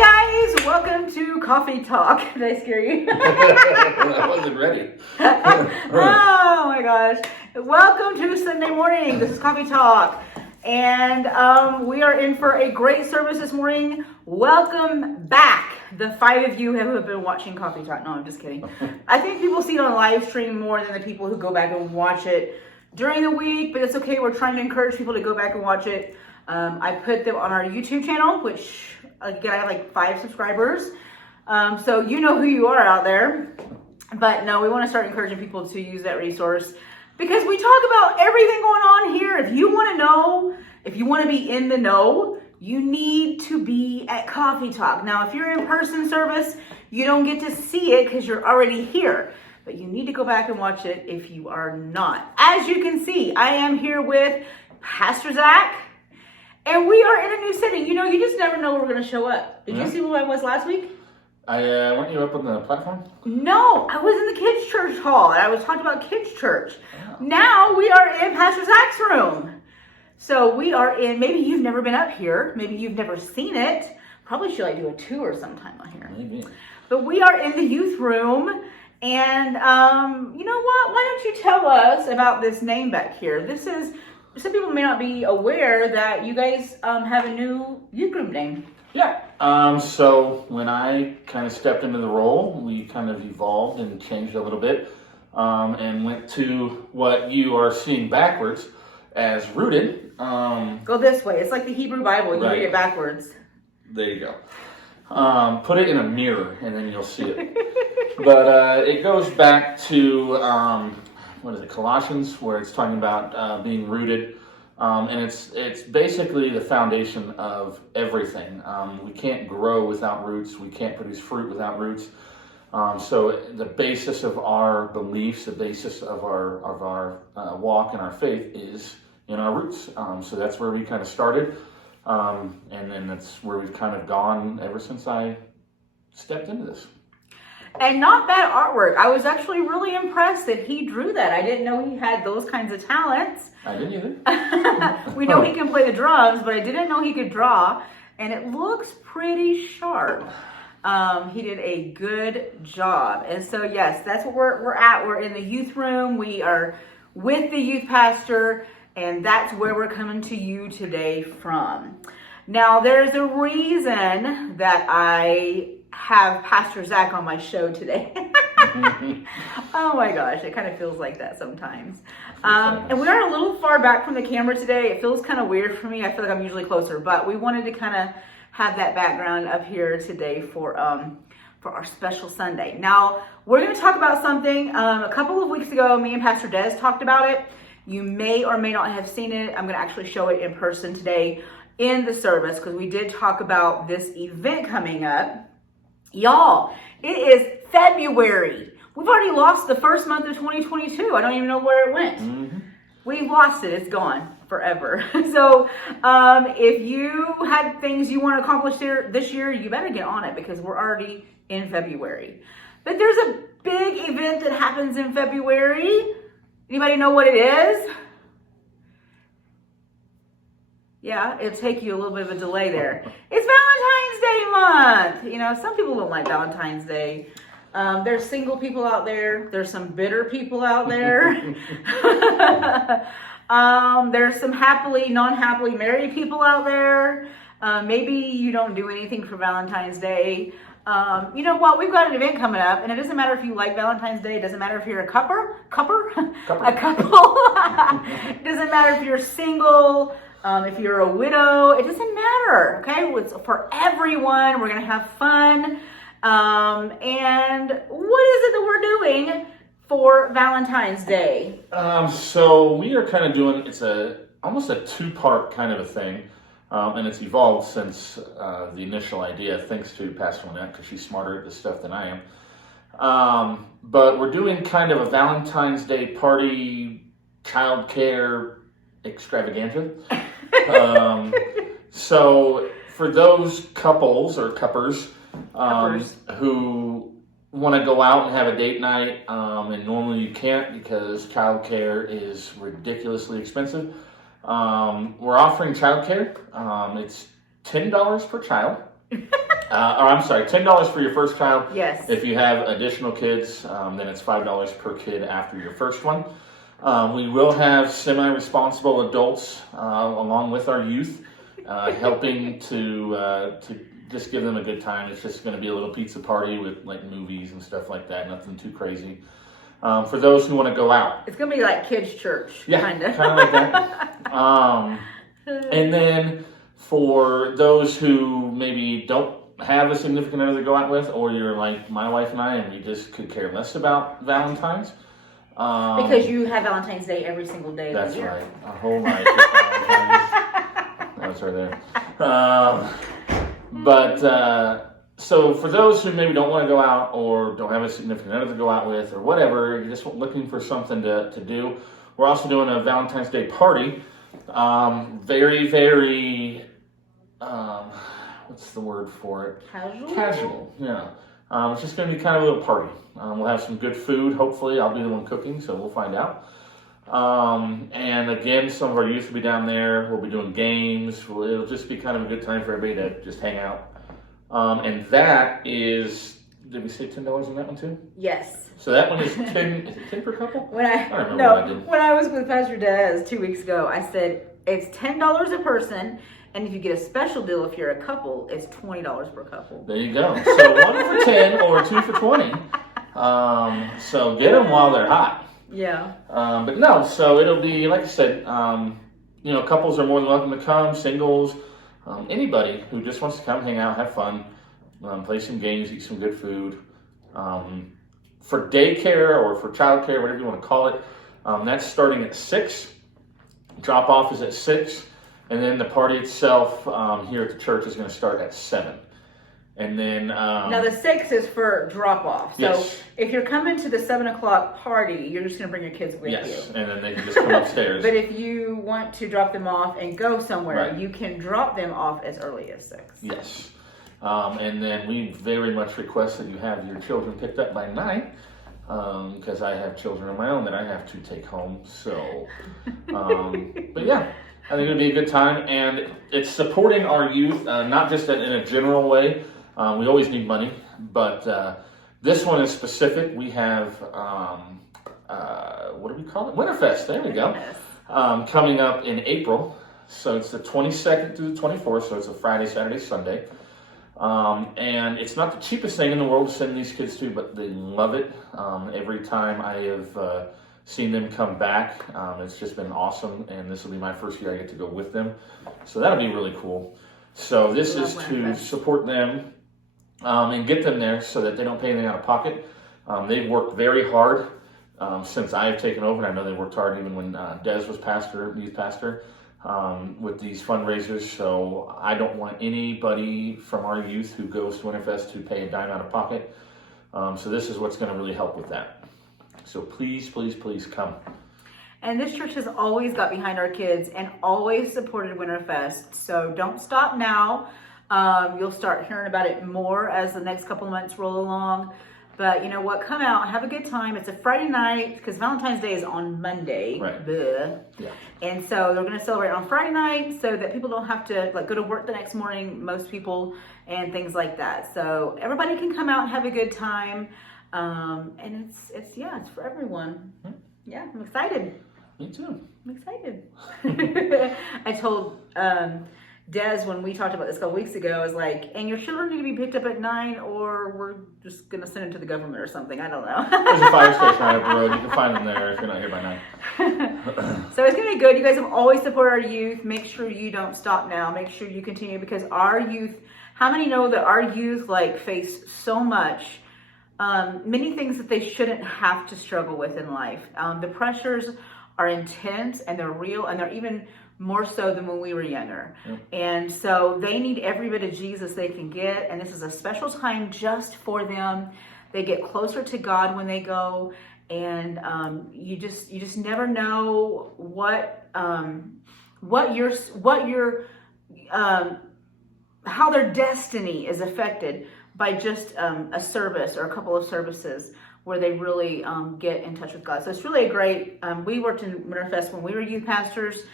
guys, welcome to Coffee Talk. Did I scare you? I wasn't ready. Oh my gosh. Welcome to Sunday morning. This is Coffee Talk. And we are in for a great service this morning. Welcome back, the 5 of you who have been watching Coffee Talk. No, I'm just kidding. I think people see it on live stream more than the people who go back and watch it during the week, but it's okay. We're trying to encourage people to go back and watch it. I put them on our YouTube channel, which again, I have like 5 subscribers. So you know who you are out there. But no, we want to start encouraging people to use that resource because we talk about everything going on here. If you want to know, if you want to be in the know, you need to be at Coffee Talk. Now, if you're in person service, you don't get to see it because you're already here. But you need to go back and watch it if you are not. As you can see, I am here with Pastor Zach. And we are in a new setting. You know, you just never know where we're going to show up. Did you see where I was last week? Weren't you up on the platform? No, I was in the kids' church hall, and I was talking about kids' church. Oh. Now we are in Pastor Zach's room. So we are in, maybe you've never been up here. Maybe you've never seen it. Probably should I do a tour sometime on here. Maybe. But we are in the youth room. And you know what? Why don't you tell us about this name back here? This is... Some people may not be aware that you guys have a new youth group name. Yeah. So when I kind of stepped into the role, we kind of evolved and changed a little bit and went to what you are seeing backwards as Rooted. Go this way. It's like the Hebrew Bible. You read it backwards. There you go. Put it in a mirror and then you'll see it. But it goes back to... what is it, Colossians, where it's talking about being rooted, and it's basically the foundation of everything. We can't grow without roots. We can't produce fruit without roots. So the basis of our beliefs, the basis of our walk and our faith is in our roots. So that's where we kind of started, and then that's where we've kind of gone ever since I stepped into this. And not bad artwork. I was actually really impressed that he drew that. I didn't know he had those kinds of talents. I didn't either. We know he can play the drums, but I didn't know he could draw. And it looks pretty sharp. He did a good job. And so, yes, that's what we're at. We're in the youth room. We are with the youth pastor. And that's where we're coming to you today from. Now, there's a reason that I have Pastor Zach on my show today. Oh my gosh, it kind of feels like that sometimes. And we are a little far back from the camera today. It feels kind of weird for me. I feel like I'm usually closer, but we wanted to kind of have that background up here today for our special Sunday. Now, we're going to talk about something. A couple of weeks ago, me and Pastor Des talked about it. You may or may not have seen it. I'm going to actually show it in person today in the service because we did talk about this event coming up. Y'all, it is February. We've already lost the first month of 2022. I don't even know where it went. Mm-hmm. We've lost it. It's gone forever. So if you had things you want to accomplish this year, you better get on it because we're already in February. But there's a big event that happens in February. Anybody know what it is? Yeah, it'll take you a little bit of a delay there. It's Valentine's Day month. You know, some people don't like Valentine's Day. There's single people out there. There's some bitter people out there. There's some happily, non-happily married people out there. Maybe you don't do anything for Valentine's Day. You know what? We've got an event coming up, and it doesn't matter if you like Valentine's Day. It doesn't matter if you're a couple. A couple. It doesn't matter if you're single. If you're a widow, it doesn't matter, okay? It's for everyone. We're going to have fun. And what is it that we're doing for Valentine's Day? So we are kind of doing, it's almost a 2-part kind of a thing. And it's evolved since the initial idea, thanks to Pastor Lynette, because she's smarter at this stuff than I am. But we're doing kind of a Valentine's Day party, childcare extravaganza. So for those couples or cuppers who want to go out and have a date night, and normally you can't because childcare is ridiculously expensive, we're offering childcare. It's $10 per child. or I'm sorry, $10 for your first child. Yes. If you have additional kids, then it's $5 per kid after your first one. We will have semi-responsible adults along with our youth, helping to just give them a good time. It's just going to be a little pizza party with like movies and stuff like that. Nothing too crazy. For those who want to go out, It's gonna be like kids' church, yeah, kind of. like that. And then for those who maybe don't have a significant other to go out with, or you're like my wife and I, and we just could care less about Valentine's. Because you have Valentine's Day every single day of That's the year. right. Our whole life is Valentine's. That's right there. So for those who maybe don't want to go out or don't have a significant other to go out with or whatever, you're just looking for something to do, we're also doing a Valentine's Day party. Very, very, what's the word for it? Casual? Casual, yeah. It's just going to be kind of a little party. We'll have some good food, hopefully. I'll be the one cooking, so we'll find out. And again, some of our youth will be down there. We'll be doing games. It'll just be kind of a good time for everybody to just hang out. And that is, did we say $10 on that one too? Yes. So that one is 10, is it 10 per couple? When I don't remember what I did. when I was with Pastor Dez 2 weeks ago, I said it's $10 a person, and if you get a special deal if you're a couple, it's $20 per couple. There you go. So 1 for 10 or 2 for 20. So get them while they're hot. Yeah. But no, so it'll be, like I said, couples are more than welcome to come, singles, anybody who just wants to come hang out, have fun, play some games, eat some good food. For daycare or for childcare, whatever you want to call it, that's starting at 6. Drop off is at 6. And then the party itself here at the church is going to start at 7. And then now the 6 is for drop off. So yes. if you're coming to the 7 o'clock party, you're just going to bring your kids with yes, you. and then they can just come upstairs. But if you want to drop them off and go somewhere, Right. you can drop them off as early as 6. Yes. And then we very much request that you have your children picked up by 9, because I have children of my own that I have to take home. So, but yeah, I think it'll be a good time, and it's supporting our youth, not just in a general way. We always need money, but this one is specific. We have, what do we call it? Winterfest, there we go. Coming up in April. So it's the 22nd through the 24th, so it's a Friday, Saturday, Sunday. And it's not the cheapest thing in the world to send these kids to, but they love it. Every time I have seen them come back, it's just been awesome, and this will be my first year I get to go with them. So that'll be really cool. So this is to support them and get them there so that they don't pay anything out of pocket. They've worked very hard since I've taken over, and I know they worked hard even when Des was youth pastor, with these fundraisers. So I don't want anybody from our youth who goes to Winterfest to pay a dime out of pocket. So this is what's going to really help with that. So please, please, please come. And this church has always got behind our kids and always supported Winterfest. So don't stop now. You'll start hearing about it more as the next couple of months roll along. But you know what? Come out, have a good time. It's a Friday night because Valentine's Day is on Monday. Right. Yeah. And so they're going to celebrate on Friday night so that people don't have to go to work the next morning, most people, and things like that. So everybody can come out and have a good time. And it's for everyone. Yeah, I'm excited. Me too. I'm excited. I told Des when we talked about this a couple weeks ago, I was like, and your children need to be picked up at 9 or we're just going to send them to the government or something. I don't know. There's a fire station right up the road. You can find them there if you're not here by 9. So it's going to be good. You guys have always supported our youth. Make sure you don't stop now. Make sure you continue because our youth, how many know that our youth face so much, many things that they shouldn't have to struggle with in life. The pressures are intense and they're real and they're even more so than when we were younger. Yep. And so they need every bit of Jesus they can get. And this is a special time just for them. They get closer to God when they go. And you just never know how their destiny is affected by just a service or a couple of services where they really get in touch with God. So it's really a great, we worked in Winterfest when we were youth pastors.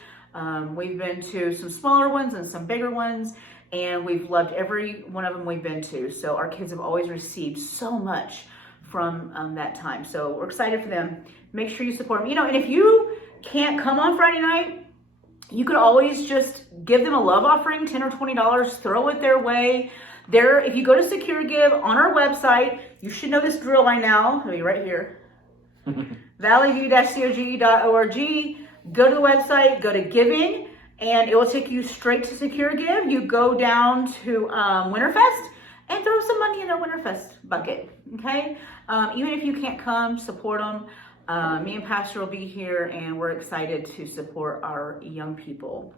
We've been to some smaller ones and some bigger ones. and we've loved every one of them we've been to. So our kids have always received so much from that time. So we're excited for them. Make sure you support them. And if you can't come on Friday night, you could always just give them a love offering, $10 or $20, throw it their way. If you go to Secure Give on our website, you should know this drill by now. It'll be right here. valleyview-cog.org. Go to the website, go to giving, and it will take you straight to Secure Give. You go down to Winterfest and throw some money in their Winterfest bucket, okay? Even if you can't come, support them. Me and Pastor will be here, and we're excited to support our young people.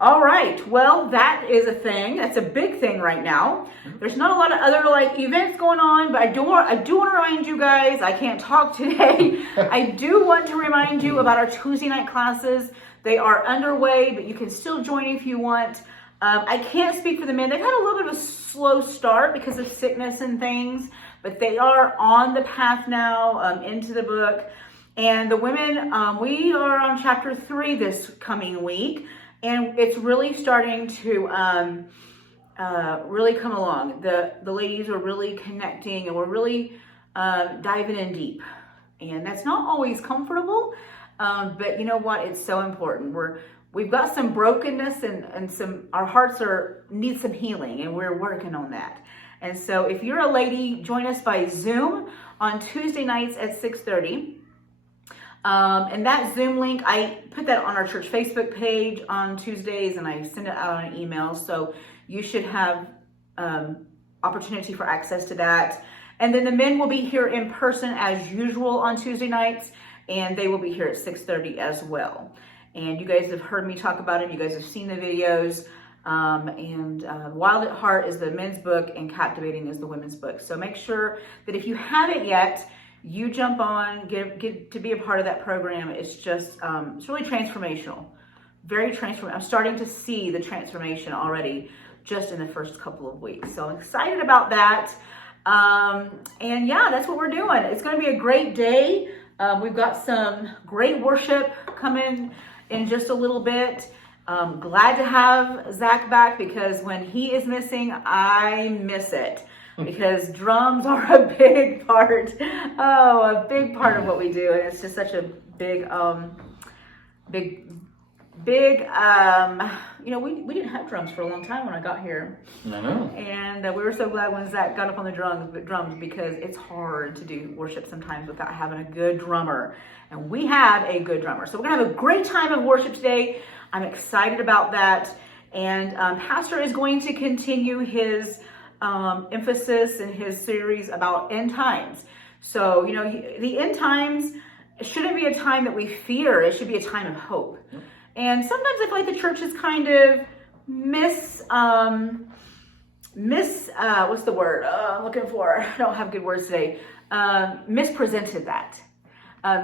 All right, well, that is a thing. That's a big thing right now. There's not a lot of other events going on, but I do want to remind you guys, I can't talk today. I do want to remind you about our Tuesday night classes. They are underway, but you can still join if you want. I can't speak for the men. They've had a little bit of a slow start because of sickness and things, but they are on the path now into the book. And the women, we are on chapter 3 this coming week, and it's really starting to really come along. The ladies are really connecting, and we're really diving in deep. And that's not always comfortable, but you know what? It's so important. We've got some brokenness, and our hearts need some healing, and we're working on that. And so if you're a lady, join us by Zoom on Tuesday nights at 6:30. And that Zoom link, I put that on our church Facebook page on Tuesdays, and I send it out on an email. So you should have opportunity for access to that. And then the men will be here in person as usual on Tuesday nights, and they will be here at 6:30 as well. And you guys have heard me talk about it. You guys have seen the videos. Wild at Heart is the men's book, and Captivating is the women's book. So make sure that if you haven't yet, you jump on, get to be a part of that program. It's just, it's really transformational, very transformational. I'm starting to see the transformation already just in the first couple of weeks. So I'm excited about that. And yeah, that's what we're doing. It's going to be a great day. We've got some great worship coming in just a little bit. Glad to have Zach back, because when he is missing, I miss it. Because drums are a big part of what we do, and it's just such a big, we didn't have drums for a long time when I got here. I know. And we were so glad when Zach got up on the drums, because it's hard to do worship sometimes without having a good drummer, and we have a good drummer. So we're gonna have a great time of worship today. I'm excited about that, and Pastor is going to continue his emphasis in his series about end times. So, the end times shouldn't be a time that we fear. It should be a time of hope. Yep. And sometimes I feel like the church has kind of what's the word I'm looking for? I don't have good words today. Mispresented that.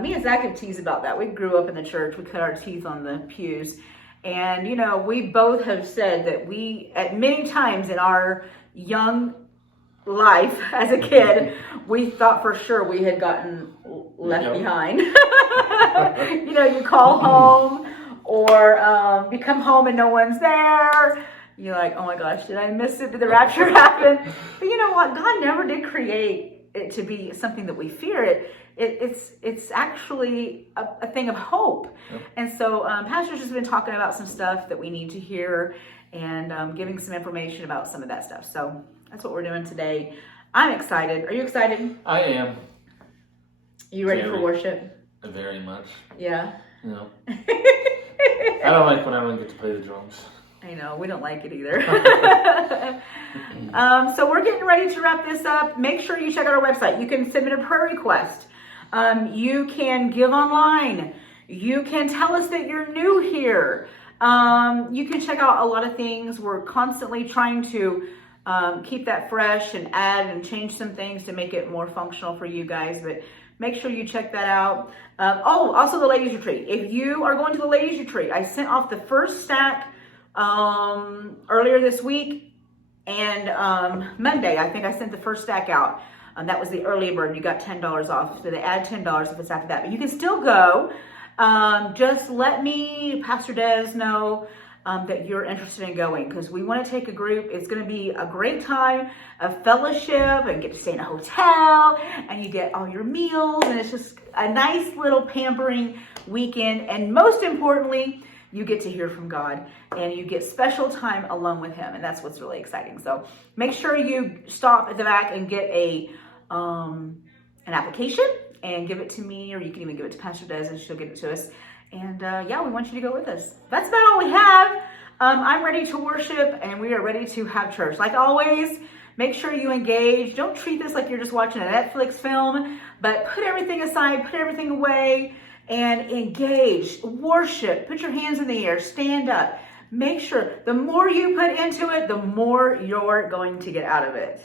Me and Zach have teased about that. We grew up in the church. We cut our teeth on the pews. And, we both have said that we, at many times in our young life as a kid, we thought for sure we had gotten left behind. You call home, or you come home and no one's there. You're like, oh my gosh, did I miss it? Did the rapture happen? But you know what? God never did create it to be something that we fear. It's actually a thing of hope. Yep. And so Pastor's just been talking about some stuff that we need to hear, and giving some information about some of that stuff. So that's what we're doing today. I'm excited. Are you excited? I am. You ready for worship? Very much. Yeah? No. I don't like when I don't get to play the drums. I know, we don't like it either. So we're getting ready to wrap this up. Make sure you check out our website. You can submit a prayer request. You can give online. You can tell us that you're new here. You can check out a lot of things. We're constantly trying to keep that fresh and add and change some things to make it more functional for you guys, but make sure you check that out. Also the ladies retreat. If you are going to the ladies retreat, I sent off the first stack earlier this week, and Monday I think I sent the first stack out. That was the early bird. You got $10 off, so they add $10 if it's after that, but you can still go. Just let me, Pastor Des, know that you're interested in going, because we want to take a group. It's going to be a great time of fellowship, and get to stay in a hotel, and you get all your meals, and it's just a nice little pampering weekend. And most importantly, you get to hear from God, and you get special time alone with him, and that's what's really exciting. So make sure you stop at the back and get an application and give it to me, or you can even give it to Pastor Des and she'll give it to us. And yeah, we want you to go with us. That's about all we have. I'm ready to worship, and we are ready to have church. Like always, make sure you engage. Don't treat this like you're just watching a Netflix film, but put everything aside, put everything away, and engage. Worship. Put your hands in the air. Stand up. Make sure the more you put into it, the more you're going to get out of it.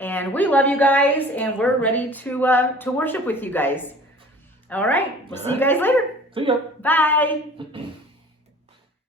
And we love you guys, and we're ready to worship with you guys. All right. We'll see you guys later. See ya. Bye.